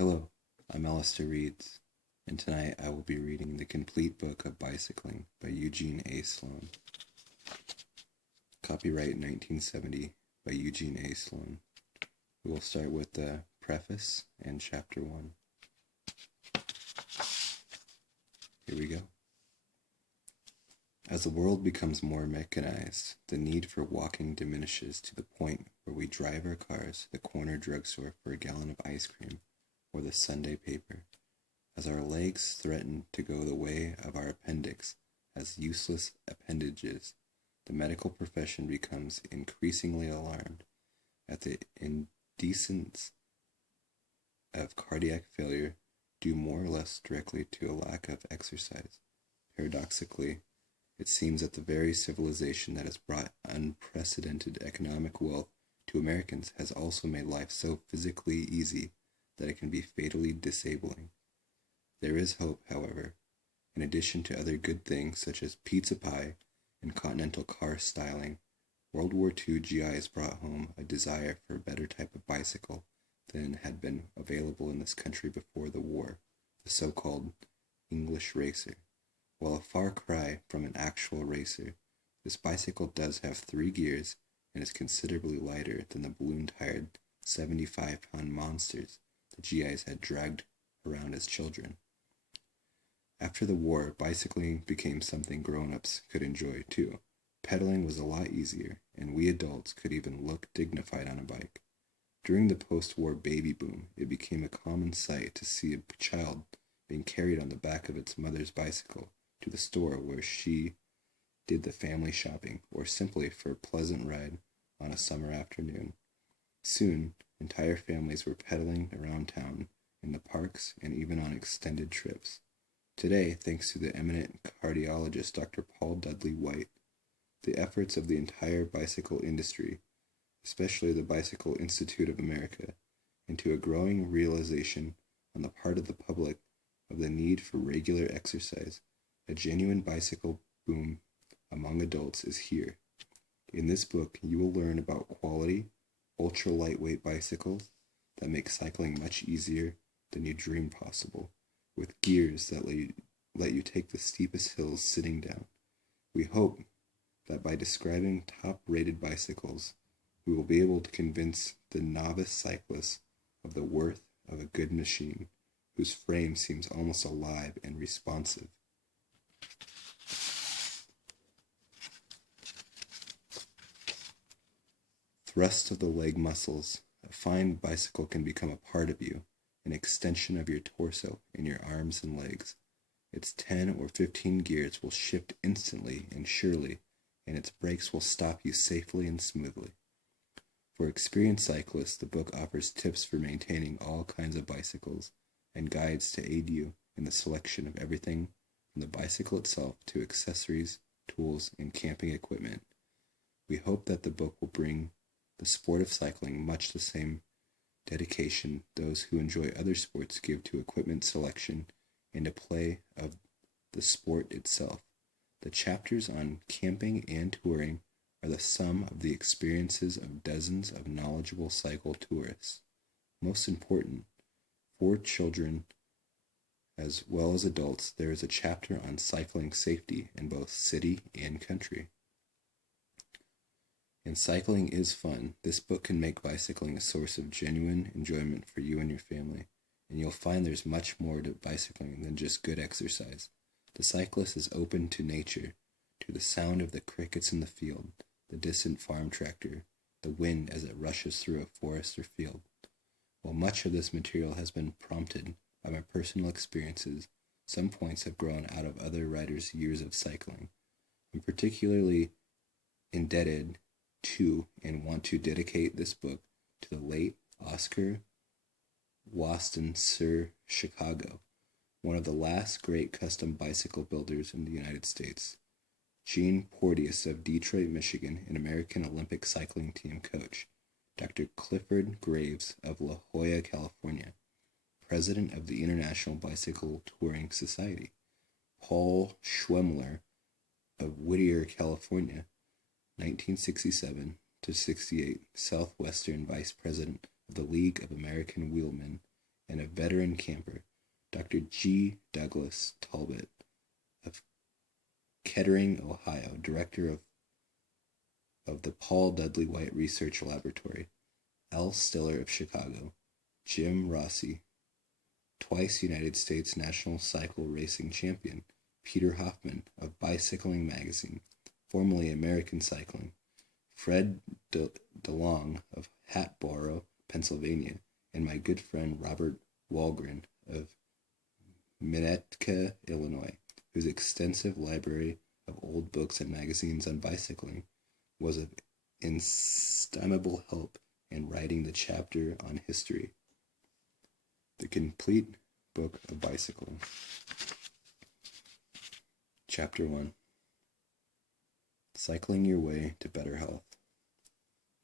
Hello, I'm AlistairReads, and tonight I will be reading The Complete Book of Bicycling by Eugene A. Sloan. Copyright 1970 by Eugene A. Sloan. We will start with the preface and chapter 1. Here we go. As the world becomes more mechanized, the need for walking diminishes to the point where we drive our cars to the corner drugstore for a gallon of ice cream or the Sunday paper. As our legs threaten to go the way of our appendix as useless appendages, the medical profession becomes increasingly alarmed at the indecence of cardiac failure due more or less directly to a lack of exercise. Paradoxically, it seems that the very civilization that has brought unprecedented economic wealth to Americans has also made life so physically easy that it can be fatally disabling. There is hope, however. In addition to other good things such as pizza pie and continental car styling, World War II GIs brought home a desire for a better type of bicycle than had been available in this country before the war, the so-called English racer. While a far cry from an actual racer, this bicycle does have 3 gears and is considerably lighter than the balloon-tired 75-pound monsters the GIs had dragged around as children. After the war, bicycling became something grown-ups could enjoy too. Pedaling was a lot easier, and we adults could even look dignified on a bike. During the post-war baby boom, it became a common sight to see a child being carried on the back of its mother's bicycle to the store where she did the family shopping, or simply for a pleasant ride on a summer afternoon. Soon, entire families were pedaling around town, in the parks, and even on extended trips. Today, thanks to the eminent cardiologist Dr. Paul Dudley White, the efforts of the entire bicycle industry, especially the Bicycle Institute of America, and to a growing realization on the part of the public of the need for regular exercise, a genuine bicycle boom among adults is here. In this book, you will learn about quality, ultra-lightweight bicycles that make cycling much easier than you dreamed possible, with gears that let you take the steepest hills sitting down. We hope that by describing top-rated bicycles, we will be able to convince the novice cyclist of the worth of a good machine, whose frame seems almost alive and responsive. Thrust of the leg muscles. A fine bicycle can become a part of you, an extension of your torso and your arms and legs. Its 10 or 15 gears will shift instantly and surely, and its brakes will stop you safely and smoothly. For experienced cyclists, the book offers tips for maintaining all kinds of bicycles and guides to aid you in the selection of everything from the bicycle itself to accessories, tools, and camping equipment. We hope that the book will bring the sport of cycling much the same dedication those who enjoy other sports give to equipment selection and to play of the sport itself. The chapters on camping and touring are the sum of the experiences of dozens of knowledgeable cycle tourists. Most important, for children as well as adults, there is a chapter on cycling safety in both city and country. And cycling is fun. This book can make bicycling a source of genuine enjoyment for you and your family, and you'll find there's much more to bicycling than just good exercise. The cyclist is open to nature, to the sound of the crickets in the field, the distant farm tractor, the wind as it rushes through a forest or field. While much of this material has been prompted by my personal experiences, some points have grown out of other writers' years of cycling. I'm particularly indebted to and want to dedicate this book to the late Oscar Waston Sir Chicago, one of the last great custom bicycle builders in the United States, Gene Porteous of Detroit, Michigan, an American Olympic cycling team coach, Dr. Clifford Graves of La Jolla, California, president of the International Bicycle Touring Society, Paul Schwemmler of Whittier, California, 1967 to 68, Southwestern Vice President of the League of American Wheelmen, and a veteran camper, Dr. G. Douglas Talbot of Kettering, Ohio, director of the Paul Dudley White Research Laboratory, L. Stiller of Chicago, Jim Rossi, twice United States National Cycle Racing Champion, Peter Hoffman of Bicycling Magazine, formerly American Cycling, Fred DeLong of Hatboro, Pennsylvania, and my good friend Robert Walgren of Minnetka, Illinois, whose extensive library of old books and magazines on bicycling was of inestimable help in writing the chapter on history. The Complete Book of Bicycling. Chapter 1. Cycling Your Way to Better Health.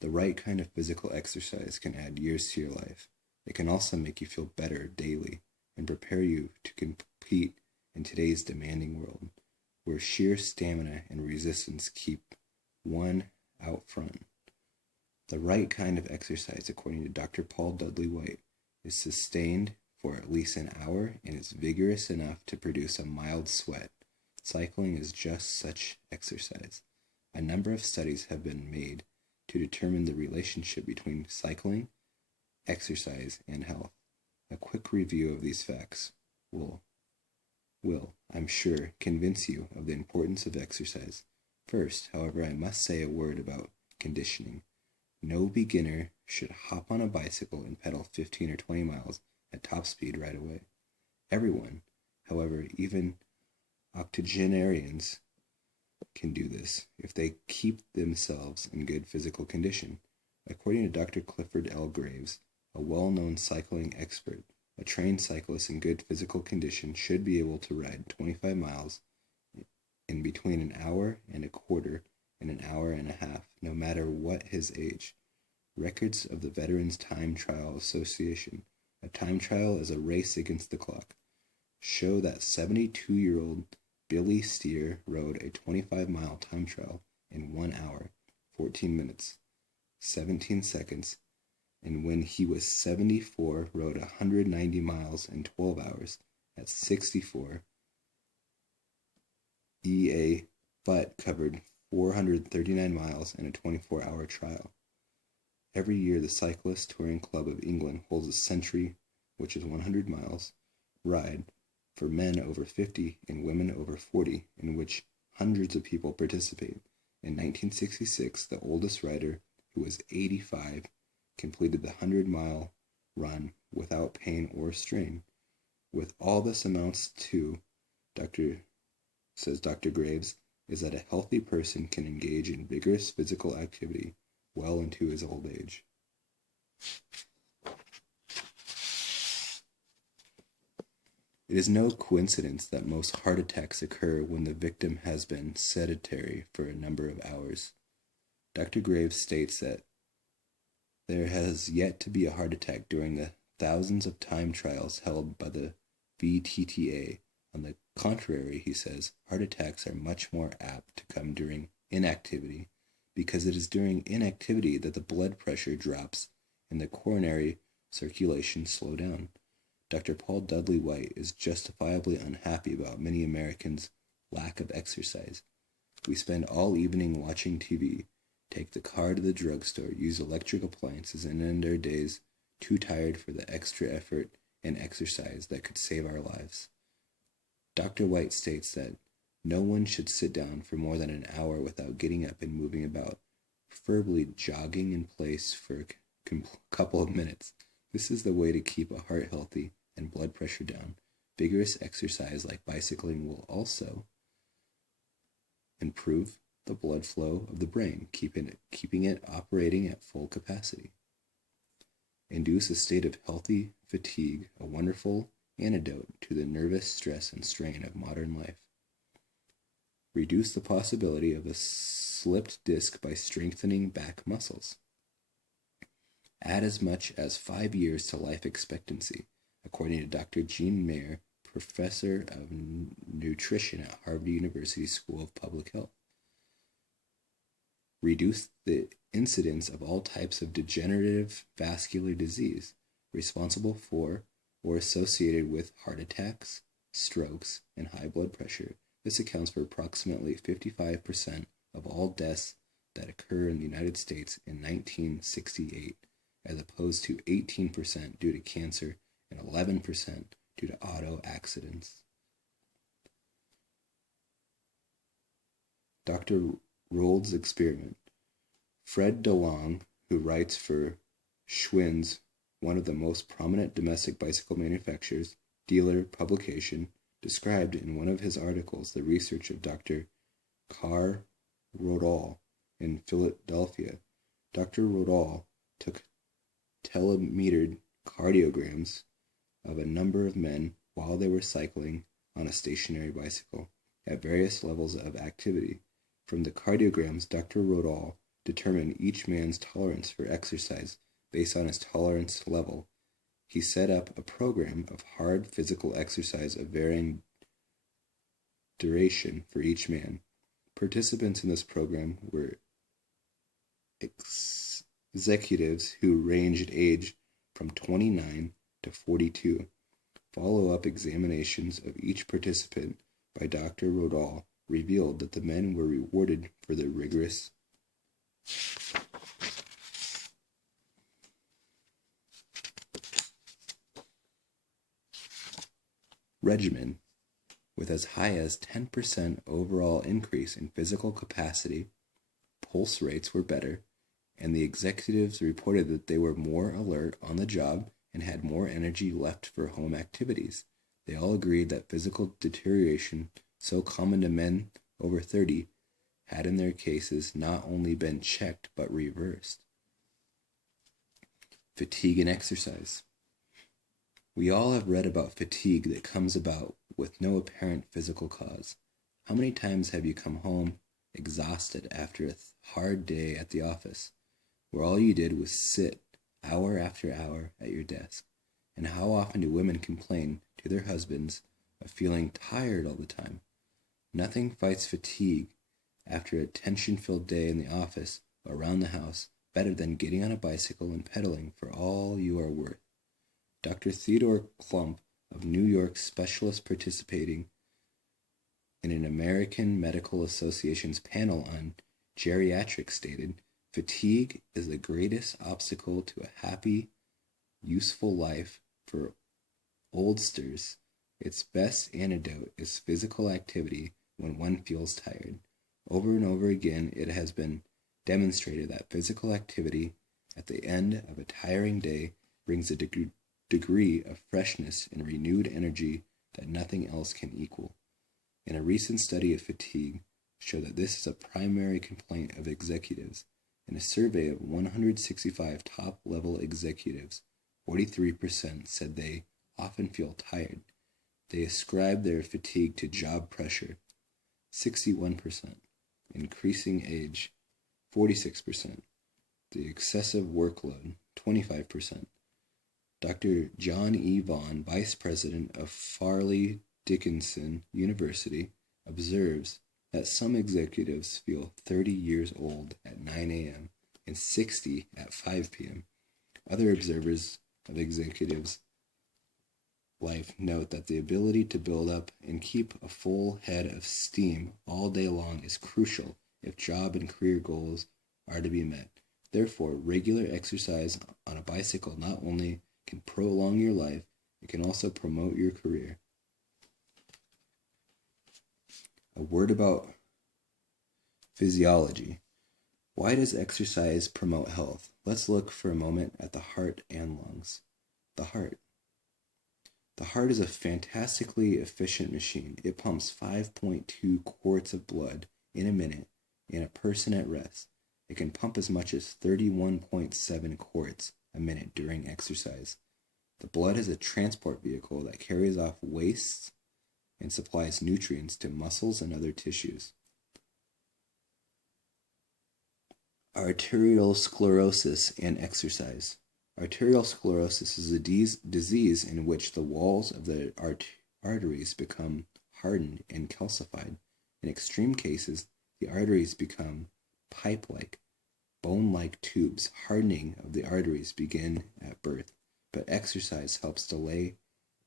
The right kind of physical exercise can add years to your life. It can also make you feel better daily and prepare you to compete in today's demanding world, where sheer stamina and resistance keep one out front. The right kind of exercise, according to Dr. Paul Dudley White, is sustained for at least an hour and is vigorous enough to produce a mild sweat. Cycling is just such exercise. A number of studies have been made to determine the relationship between cycling, exercise, and health. A quick review of these facts will, I'm sure, convince you of the importance of exercise. First, however, I must say a word about conditioning. No beginner should hop on a bicycle and pedal 15 or 20 miles at top speed right away. Everyone, however, even octogenarians, can do this if they keep themselves in good physical condition. According to Dr. Clifford L. Graves, a well-known cycling expert, a trained cyclist in good physical condition should be able to ride 25 miles in between an hour and a quarter and an hour and a half, no matter what his age. Records of the Veterans Time Trial Association, a time trial is a race against the clock, show that 72-year-old Billy Steer rode a 25-mile time trial in 1 hour, 14 minutes, 17 seconds, and when he was 74, rode 190 miles in 12 hours at 64 EA, but covered 439 miles in a 24-hour trial. Every year, the Cyclist Touring Club of England holds a century, which is 100 miles, ride for men over 50 and women over 40, in which hundreds of people participate. In 1966, the oldest rider, who was 85, completed the 100-mile run without pain or strain. With all this amounts to, says Dr. Graves, is that a healthy person can engage in vigorous physical activity well into his old age. It is no coincidence that most heart attacks occur when the victim has been sedentary for a number of hours. Dr. Graves states that there has yet to be a heart attack during the thousands of time trials held by the VTTA. On the contrary, he says, heart attacks are much more apt to come during inactivity, because it is during inactivity that the blood pressure drops and the coronary circulation slows down. Dr. Paul Dudley White is justifiably unhappy about many Americans' lack of exercise. We spend all evening watching TV, take the car to the drugstore, use electric appliances, and end our days too tired for the extra effort and exercise that could save our lives. Dr. White states that no one should sit down for more than an hour without getting up and moving about, preferably jogging in place for a couple of minutes. This is the way to keep a heart healthy and blood pressure down. Vigorous exercise like bicycling will also improve the blood flow of the brain, keeping it operating at full capacity. Induce a state of healthy fatigue, a wonderful antidote to the nervous stress and strain of modern life. Reduce the possibility of a slipped disc by strengthening back muscles. Add as much as 5 years to life expectancy, according to Dr. Jean Mayer, professor of nutrition at Harvard University School of Public Health. Reduce the incidence of all types of degenerative vascular disease, responsible for or associated with heart attacks, strokes, and high blood pressure. This accounts for approximately 55% of all deaths that occur in the United States in 1968, as opposed to 18% due to cancer and 11% due to auto accidents. Dr. Rold's experiment. Fred DeLong, who writes for Schwinn's, one of the most prominent domestic bicycle manufacturers, dealer publication, described in one of his articles the research of Dr. Carr Rodall in Philadelphia. Dr. Rodall took telemetered cardiograms of a number of men while they were cycling on a stationary bicycle at various levels of activity. From the cardiograms, Dr. Rodall determined each man's tolerance for exercise based on his tolerance level. He set up a program of hard physical exercise of varying duration for each man. Participants in this program were executives who ranged age from 29 to 42. Follow-up examinations of each participant by Dr. Rodall revealed that the men were rewarded for their rigorous regimen, with as high as 10% overall increase in physical capacity. Pulse rates were better, and the executives reported that they were more alert on the job and had more energy left for home activities. They all agreed that physical deterioration, so common to men over 30, had in their cases not only been checked but reversed. Fatigue and exercise. We all have read about fatigue that comes about with no apparent physical cause. How many times have you come home exhausted after a hard day at the office, where all you did was sit hour after hour at your desk? And how often do women complain to their husbands of feeling tired all the time? Nothing fights fatigue after a tension-filled day in the office or around the house better than getting on a bicycle and pedaling for all you are worth. Dr. Theodore Klump of New York, specialist participating in an American Medical Association's panel on geriatrics, stated, "Fatigue is the greatest obstacle to a happy, useful life for oldsters. Its best antidote is physical activity when one feels tired. Over and over again, it has been demonstrated that physical activity at the end of a tiring day brings a degree of freshness and renewed energy that nothing else can equal." In a recent study of fatigue showed that this is a primary complaint of executives. In a survey of 165 top-level executives, 43% said they often feel tired. They ascribe their fatigue to job pressure, 61%, increasing age, 46%, the excessive workload, 25%. Dr. John E. Vaughn, vice president of Farley Dickinson University, observes that some executives feel 30 years old at 9 a.m. and 60 at 5 p.m. Other observers of executives' life note that the ability to build up and keep a full head of steam all day long is crucial if job and career goals are to be met. Therefore, regular exercise on a bicycle not only can prolong your life, it can also promote your career. A word about physiology. Why does exercise promote health? Let's look for a moment at the heart and lungs. The heart. The heart is a fantastically efficient machine. It pumps 5.2 quarts of blood in a minute in a person at rest. It can pump as much as 31.7 quarts a minute during exercise. The blood is a transport vehicle that carries off wastes and supplies nutrients to muscles and other tissues. Arterial sclerosis and exercise. Arterial sclerosis is a disease in which the walls of the arteries become hardened and calcified. In extreme cases, the arteries become pipe-like, bone-like tubes. Hardening of the arteries begin at birth, but exercise helps delay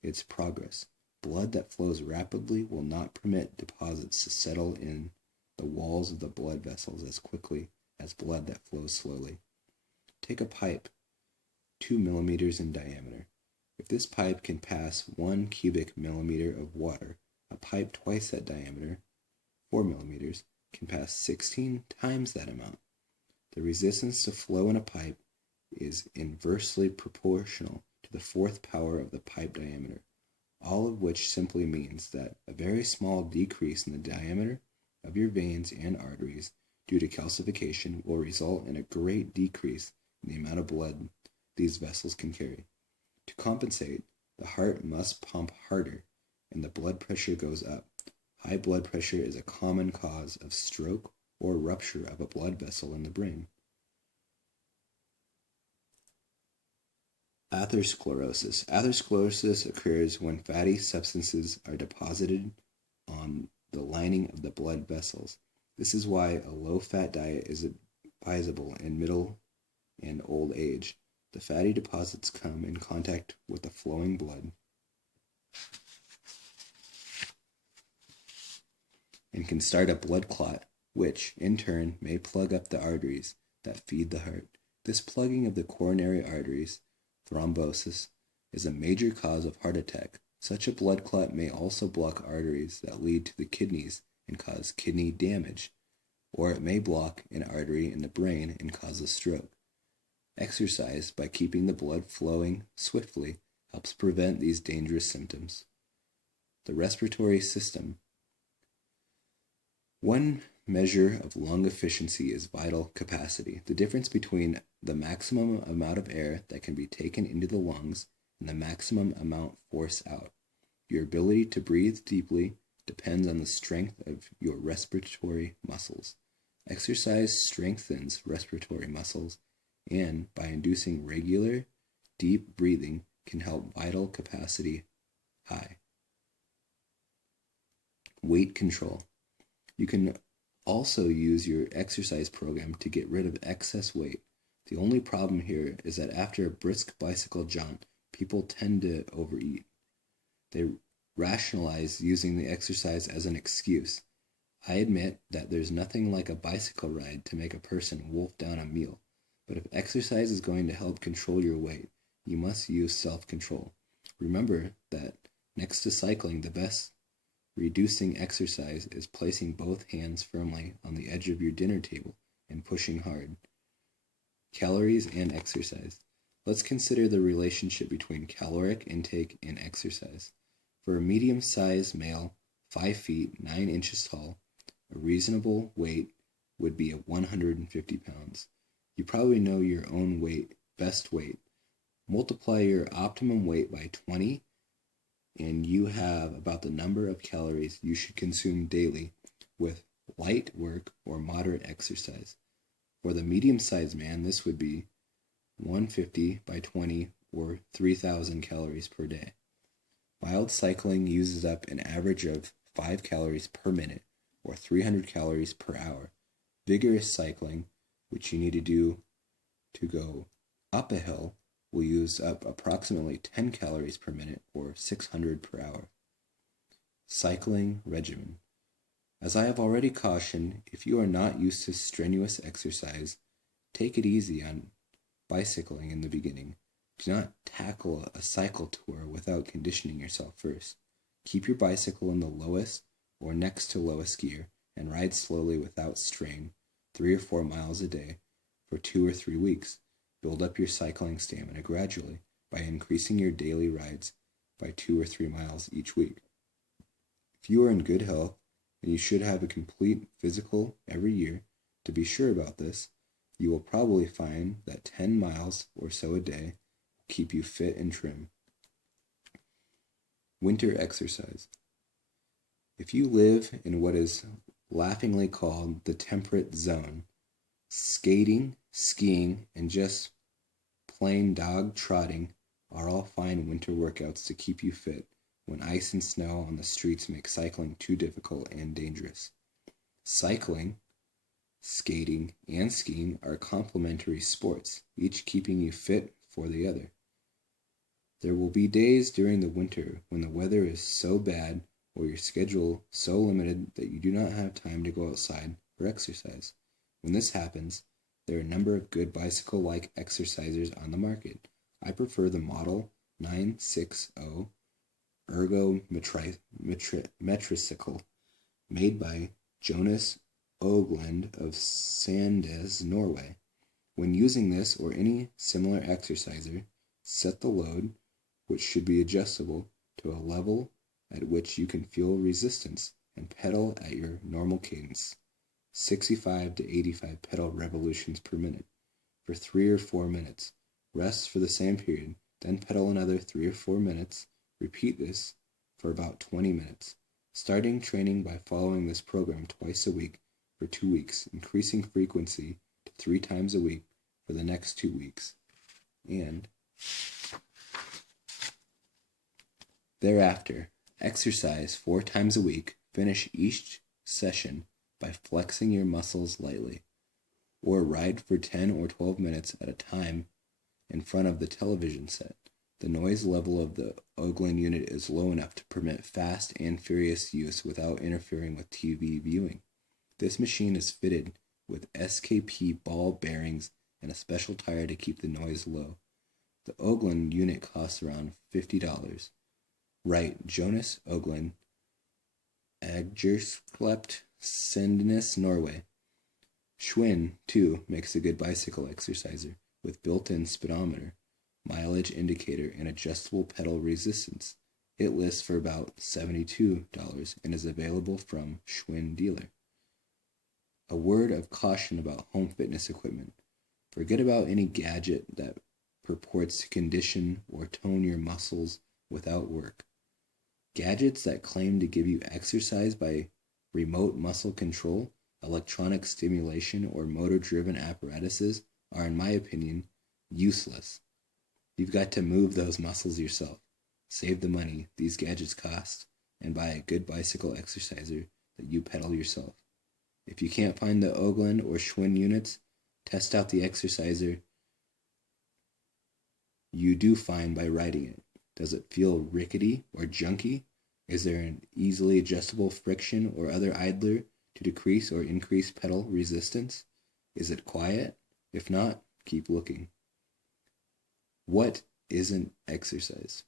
its progress. Blood that flows rapidly will not permit deposits to settle in the walls of the blood vessels as quickly as blood that flows slowly. Take a pipe 2 millimeters in diameter. If this pipe can pass 1 cubic millimeter of water, a pipe twice that diameter, 4 millimeters, can pass 16 times that amount. The resistance to flow in a pipe is inversely proportional to the fourth power of the pipe diameter, all of which simply means that a very small decrease in the diameter of your veins and arteries due to calcification will result in a great decrease in the amount of blood these vessels can carry. To compensate, the heart must pump harder and the blood pressure goes up. High blood pressure is a common cause of stroke or rupture of a blood vessel in the brain. Atherosclerosis. Atherosclerosis occurs when fatty substances are deposited on the lining of the blood vessels. This is why a low-fat diet is advisable in middle and old age. The fatty deposits come in contact with the flowing blood and can start a blood clot, which, in turn, may plug up the arteries that feed the heart. This plugging of the coronary arteries, thrombosis, is a major cause of heart attack. Such a blood clot may also block arteries that lead to the kidneys and cause kidney damage, or it may block an artery in the brain and cause a stroke. Exercise, by keeping the blood flowing swiftly, helps prevent these dangerous symptoms. The respiratory system. One measure of lung efficiency is vital capacity, the difference between the maximum amount of air that can be taken into the lungs and the maximum amount forced out. Your ability to breathe deeply depends on the strength of your respiratory muscles. Exercise strengthens respiratory muscles and, by inducing regular, deep breathing, can help vital capacity high. Weight control. You can also use your exercise program to get rid of excess weight. The only problem here is that after a brisk bicycle jaunt, people tend to overeat. They rationalize using the exercise as an excuse. I admit that there's nothing like a bicycle ride to make a person wolf down a meal, but if exercise is going to help control your weight, you must use self-control. Remember that next to cycling, the best reducing exercise is placing both hands firmly on the edge of your dinner table and pushing hard. Calories and exercise. Let's consider the relationship between caloric intake and exercise. For a medium-sized male, 5 feet 9 inches tall, a reasonable weight would be 150 pounds. You probably know your own weight, best weight. Multiply your optimum weight by 20 and you have about the number of calories you should consume daily with light work or moderate exercise. For the medium-sized man, this would be 150 by 20 or 3,000 calories per day. Mild cycling uses up an average of 5 calories per minute or 300 calories per hour. Vigorous cycling, which you need to do to go up a hill, will use up approximately 10 calories per minute or 600 per hour. Cycling regimen. As I have already cautioned, if you are not used to strenuous exercise, take it easy on bicycling in the beginning. Do not tackle a cycle tour without conditioning yourself first. Keep your bicycle in the lowest or next to lowest gear and ride slowly without strain, 3 or 4 miles a day for 2 or 3 weeks. Build up your cycling stamina gradually by increasing your daily rides by 2 or 3 miles each week. If you are in good health, and you should have a complete physical every year, to be sure about this, you will probably find that 10 miles or so a day will keep you fit and trim. Winter exercise. If you live in what is laughingly called the temperate zone, skating, skiing, and just plain dog trotting are all fine winter workouts to keep you fit when ice and snow on the streets make cycling too difficult and dangerous. Cycling, skating, and skiing are complementary sports, each keeping you fit for the other. There will be days during the winter when the weather is so bad or your schedule so limited that you do not have time to go outside for exercise. When this happens, there are a number of good bicycle-like exercisers on the market. I prefer the Model 960 Ergo Metricycle, made by Jonas Ogland of Sandnes, Norway. When using this or any similar exerciser, set the load, which should be adjustable, to a level at which you can feel resistance and pedal at your normal cadence, 65 to 85 pedal revolutions per minute, for 3 or 4 minutes. Rest for the same period, then pedal another 3 or 4 minutes. Repeat this for about 20 minutes. Starting training by following this program twice a week for 2 weeks, increasing frequency to 3 times a week for the next 2 weeks. And thereafter, exercise 4 times a week. Finish each session by flexing your muscles lightly, or ride for 10 or 12 minutes at a time in front of the television set. The noise level of the Ogland unit is low enough to permit fast and furious use without interfering with TV viewing. This machine is fitted with SKP ball bearings and a special tire to keep the noise low. The Ogland unit costs around $50. Write Jonas Ogland, Agdersklept, Sandnes, Norway. Schwinn, too, makes a good bicycle exerciser with built-in speedometer, mileage indicator, and adjustable pedal resistance. It lists for about $72 and is available from Schwinn dealer. A word of caution about home fitness equipment. Forget about any gadget that purports to condition or tone your muscles without work. Gadgets that claim to give you exercise by remote muscle control, electronic stimulation, or motor-driven apparatuses are, in my opinion, useless. You've got to move those muscles yourself. Save the money these gadgets cost and buy a good bicycle exerciser that you pedal yourself. If you can't find the Ogland or Schwinn units, test out the exerciser you do find by riding it. Does it feel rickety or junky? Is there an easily adjustable friction or other idler to decrease or increase pedal resistance? Is it quiet? If not, keep looking. What isn't exercise?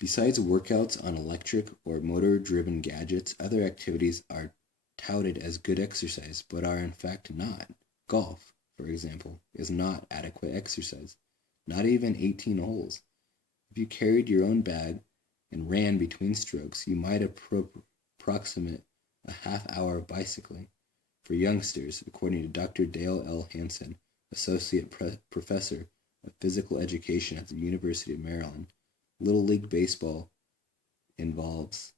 Besides workouts on electric or motor-driven gadgets, other activities are touted as good exercise, but are in fact not. Golf, for example, is not adequate exercise. Not even 18 holes. If you carried your own bag and ran between strokes, you might approximate a half-hour of bicycling. For youngsters, according to Dr. Dale L. Hansen, Associate Professor of Physical Education at the University of Maryland, Little League Baseball involves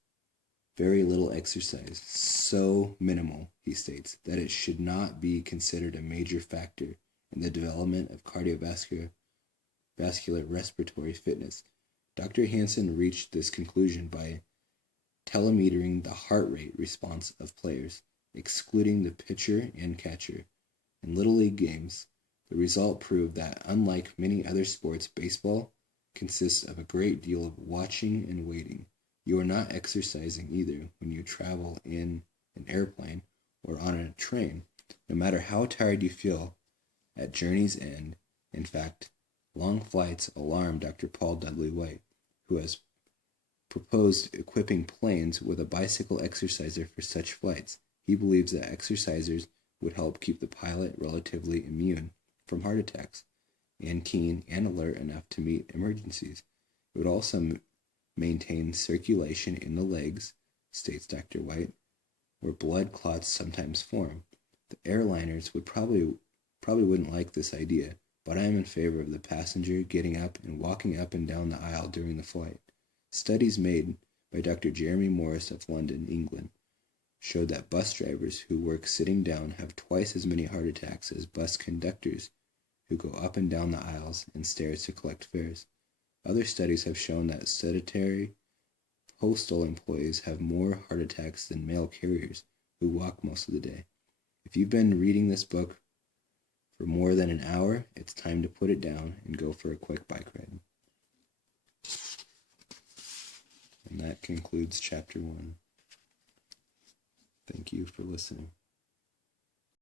very little exercise, so minimal, he states, that it should not be considered a major factor in the development of cardiovascular respiratory fitness. Dr. Hansen reached this conclusion by telemetering the heart rate response of players, excluding the pitcher and catcher. In Little League games, the result proved that, unlike many other sports, baseball consists of a great deal of watching and waiting. You are not exercising either when you travel in an airplane or on a train, no matter how tired you feel at journey's end. In fact, long flights alarm Dr. Paul Dudley White, who has proposed equipping planes with a bicycle exerciser for such flights. He believes that exercisers would help keep the pilot relatively immune from heart attacks and keen and alert enough to meet emergencies. It would also maintain circulation in the legs, states Dr. White, where blood clots sometimes form. The airliners would probably wouldn't like this idea, but I am in favor of the passenger getting up and walking up and down the aisle during the flight. Studies made by Dr. Jeremy Morris of London, England, showed that bus drivers who work sitting down have twice as many heart attacks as bus conductors who go up and down the aisles and stairs to collect fares. Other studies have shown that sedentary postal employees have more heart attacks than mail carriers who walk most of the day. If you've been reading this book For more than an hour, it's time to put it down and go for a quick bike ride. And that concludes Chapter 1. Thank you for listening.